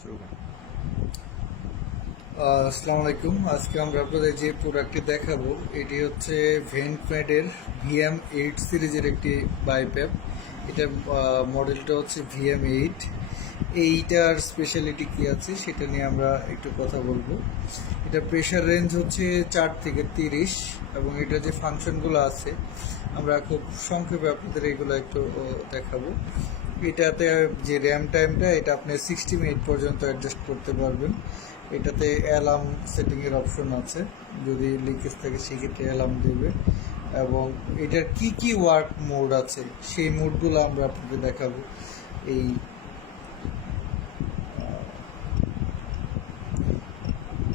শুরু করেন। আসসালামু আলাইকুম। আজকে আমরা আপনাদের যে প্রোডাক্টটি দেখাবো এটি হচ্ছে ভেন্টমেডের VM8 সিরিজের একটি বাইপ্যাপ। এটার মডেলটা হচ্ছে VM8। এইটার স্পেশালিটি কী আছে সেটা নিয়ে আমরা একটু কথা বলবো। এটা প্রেশার রেঞ্জ হচ্ছে 4 থেকে 30 এবং এটা যে ফাংশনগুলো আছে আমরা খুব সংক্ষেপে আপনাদের এগুলো একটু দেখাবো। এটাতে যে র্যাম টাইমটা এটা আপনি 60 মিনিট পর্যন্ত অ্যাডজাস্ট করতে পারবেন। এটাতে অ্যালার্ম সেটিংয়ের অপশন আছে, যদি লিকেজ থাকে সেক্ষেত্রে অ্যালার্ম দেবে। এবং এটার কি কি ওয়ার্ক মোড আছে সেই মোডগুলো আমরা আপনাকে দেখাবো। এই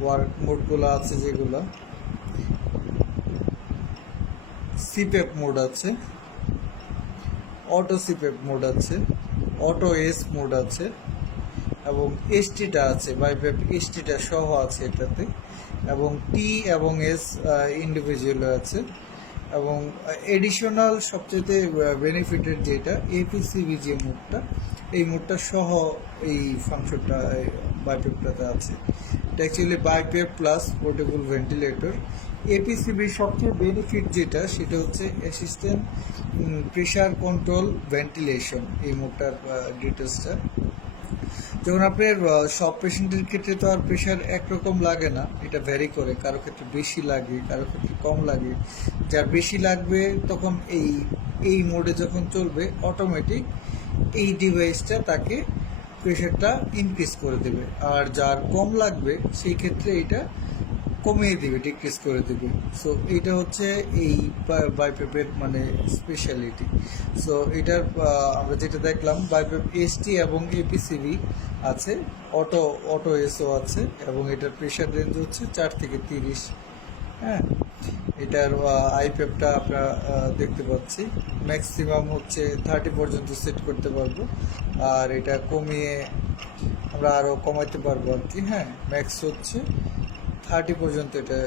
ওয়ার্ক মোডগুলো আছে যেগুলো, সিপ্যাপ মোড আছে, অটো সিপ্যাপ মোড আছে, অটো এস মোড আছে এবং এসটিটা আছে, বাইপ্যাপ এসটিটা সহ আছে এটাতে। এবং টি এবং এস ইন্ডিভিজুয়াল আছে। এবং এডিশনাল সবচেয়ে বেনিফিটেড যেটা এপিসিবি যে মোডটা, এই মোডটা সহ এই ফাংশনটা বাইপ্যাপটাতে আছে। এটা actually BiPAP plus portable ventilator. এপিসিবির সবচেয়ে বেনিফিট যেটা সেটা হচ্ছে অ্যাসিস্ট্যান্ট প্রেশার কন্ট্রোল ভেন্টিলেশন। এই মোডটার ডিটেলসটা যেমন আপনার সব পেশেন্টের ক্ষেত্রে তো আর প্রেশার একরকম লাগে না, এটা ভ্যারি করে, কারো ক্ষেত্রে বেশি লাগে, কারো ক্ষেত্রে কম লাগে। যার বেশি লাগবে তখন এই মোডে যখন চলবে অটোমেটিক এই ডিভাইসটা তাকে প্রেশারটা ইনক্রিজ করে দেবে। আর যার কম লাগবে সেই ক্ষেত্রে এটা কমিয়ে দিবে, ডিক্রিজ করে দেবে। সো এটা হচ্ছে এই বাইপ্যাপের মানে স্পেশালিটি। সো এটার আমরা যেটা দেখলাম বাইপ্যাপ এসটি এবং এপিসিবি আছে, অটো এসও আছে এবং এটার প্রেশার রেঞ্জ হচ্ছে 4 থেকে 30। হ্যাঁ, এটার আইপ্যাপটা আমরা দেখতে পাচ্ছি ম্যাক্সিমাম হচ্ছে 30 পর্যন্ত সেট করতে পারবো। আর এটা কমিয়ে আমরা আরও কমাইতে পারবো আর কি। হ্যাঁ, ম্যাক্স হচ্ছে 30 পর্যন্ত এটা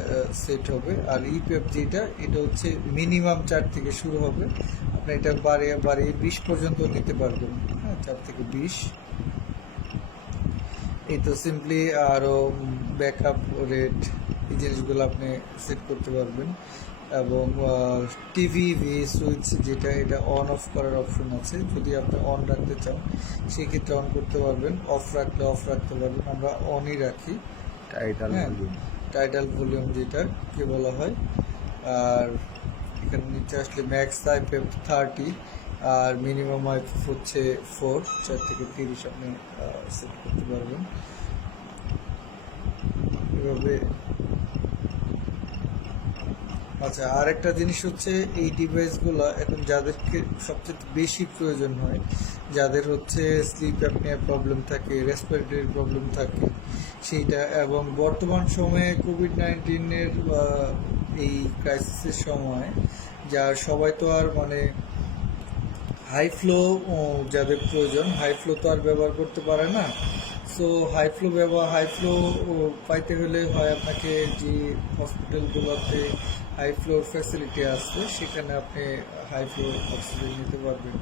সেট হবে। আর ইপিএফ যেটা এটা হচ্ছে মিনিমাম 4 থেকে শুরু হবে, আপনি এটা বাড়িয়ে বাড়িয়ে 20 পর্যন্ত নিতে পারবেন। হ্যাঁ, 4 থেকে 20। এই তো সিম্পলি আরও ব্যাকআপ রেট এই জিনিসগুলো আপনি সেট করতে পারবেন। এবং টিভি সুইচ যেটা এটা অন অফ করার অপশন আছে, যদি আপনি অন রাখতে চান সেক্ষেত্রে অন করতে পারবেন, অফ রাখলে অফ রাখতে পারবেন। আমরা অনই রাখি। টাইটাল হ্যাঁ, ভলিউম। টাইটাল ভলিউম যেটা কি বলা হয়। আর এখানে নিচে আসলে ম্যাক্স আইপিএফ 30 আর মিনিমাম আইপিএফ হচ্ছে 4 থেকে 30 আপনি সেট করতে পারবেন এভাবে। আচ্ছা, আর একটা জিনিস হচ্ছে এই ডিভাইসগুলো এখন যাদেরকে সবচেয়ে বেশি প্রয়োজন হয়, যাদের হচ্ছে স্লিপ অ্যাপনিয়া প্রবলেম থাকে, রেসপিরেটরি প্রবলেম থাকে সেইটা, এবং বর্তমান সময়ে কোভিড-19-এর এই ক্রাইসিসের সময় যার সবাই তো আর মানে হাই ফ্লো, যাদের প্রয়োজন হাই ফ্লো তো আর ব্যবহার করতে পারে না। সো হাই ফ্লো পাইতে হলে হয় আপনাকে যে হসপিটালগুলোতে হাই ফ্লোর ফ্যাসিলিটি আছে সেখানে আপনি হাই ফ্লোর অক্সিজেন নিতে পারবেন।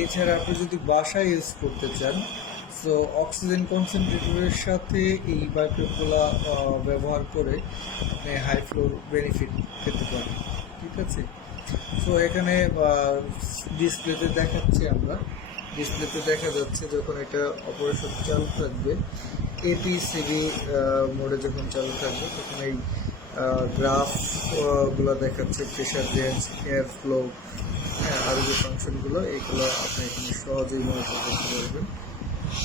এছাড়া আপনি যদি বাসায় ইউজ করতে চান, সো অক্সিজেন কনসেন্ট্রেটরের সাথে এই বাইপ্যাপগুলো ব্যবহার করে আপনি হাই ফ্লোর বেনিফিট পেতে পারেন। ঠিক আছে। সো এখানে ডিসপ্লেতে দেখাচ্ছি আমরা, ডিসপ্লেতে দেখা যাচ্ছে যখন এটা অপারেশন চালু থাকবে, এপিসিবি মোডে যখন চালু থাকবে তখন এই গ্রাফগুলো দেখাচ্ছে, প্রেশার রেঞ্জ, এয়ার ফ্লো, হ্যাঁ, আরও যে ফাংশনগুলো এইগুলো আপনি এখানে সহজেই মনিটর করতে পারবেন।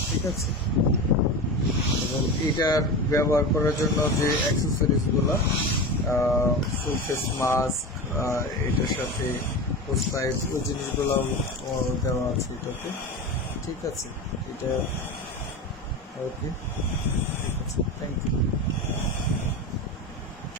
ঠিক আছে। এবং এটার ব্যবহার করার জন্য যে অ্যাক্সেসরিজগুলো, ফুল ফেস মাস্ক, এটার সাথে পোস্টাইজ, ওই জিনিসগুলোও দেওয়া আছে এটাতে। ঠিক আছে, এটা ওকে, ঠিক আছে, থ্যাংক ইউ।